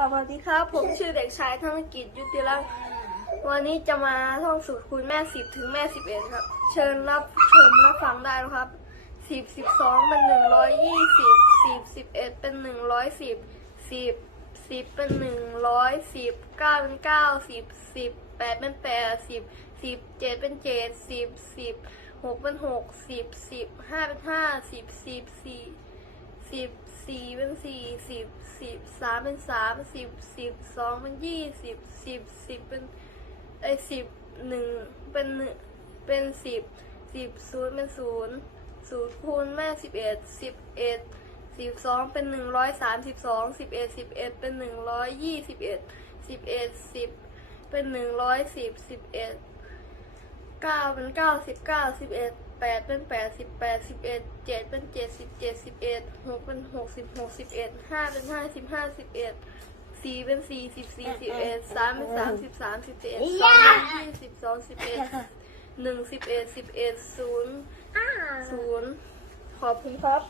สวัสดีครับ ผมชื่อเด็กชายธนกิจยุติรักษ์วันนี้จะมาท่องสูตรคูณแม่สิบถึงแม่สิบเอ็ดครับ เชิญรับชมรับฟังได้นะครับสิบสิบสองเป็นหนึ่งร้อยยี่สิบสิบสิบเอ็ดเป็นหนึ่งร้อยสิบสิบสิบเป็นหนึ่งร้อยสิบเก้าเป็นเก้าสิบสิบแปดเป็นแปดสิบสิบเจ็ดเป็นเจ็ดสิบสิบหกเป็นหกสิบสิบห้าเป็นห้าสิบสิบสี่ สิบสี่เป็นสี่สิบสิบสามเป็นสามสิบสิบสองเป็นยี่สิบสิบสิบเป็นไอสิบหนึ่งเป็นหนึ่งเป็นสิบสิบศูนย์เป็นศูนย์ศูนย์คูณแม่สิบเอ็ดสิบเอ็ดสิบสองเป็นหนึ่งร้อยสามสิบสองสิบเอ็ดสิบเอ็ดเป็นหนึ่งร้อยยี่สิบเอ็ดสิบเอ็ดสิบเป็นหนึ่งร้อยสิบสิบเอ็ดเก้าเป็นเก้าสิบเก้าสิบเอ็ด แปดเป็นแปดสิบแปดสิบเอ็ดเจ็ดเป็นเจ็ดสิบเจ็ดสิบเอ็ดหกเป็นหกสิบหกสิบเอ็ดห้าเป็นห้าสิบห้าสิบเอ็ดสี่เป็นสี่สิบสี่สิบเอ็ดสามเป็นสามสิบสามสิบเอ็ดสองเป็นยี่สิบสองสิบเอ็ดหนึ่งสิบเอ็ดสิบเอ็ดศูนย์ศูนย์ขอบคุณครับ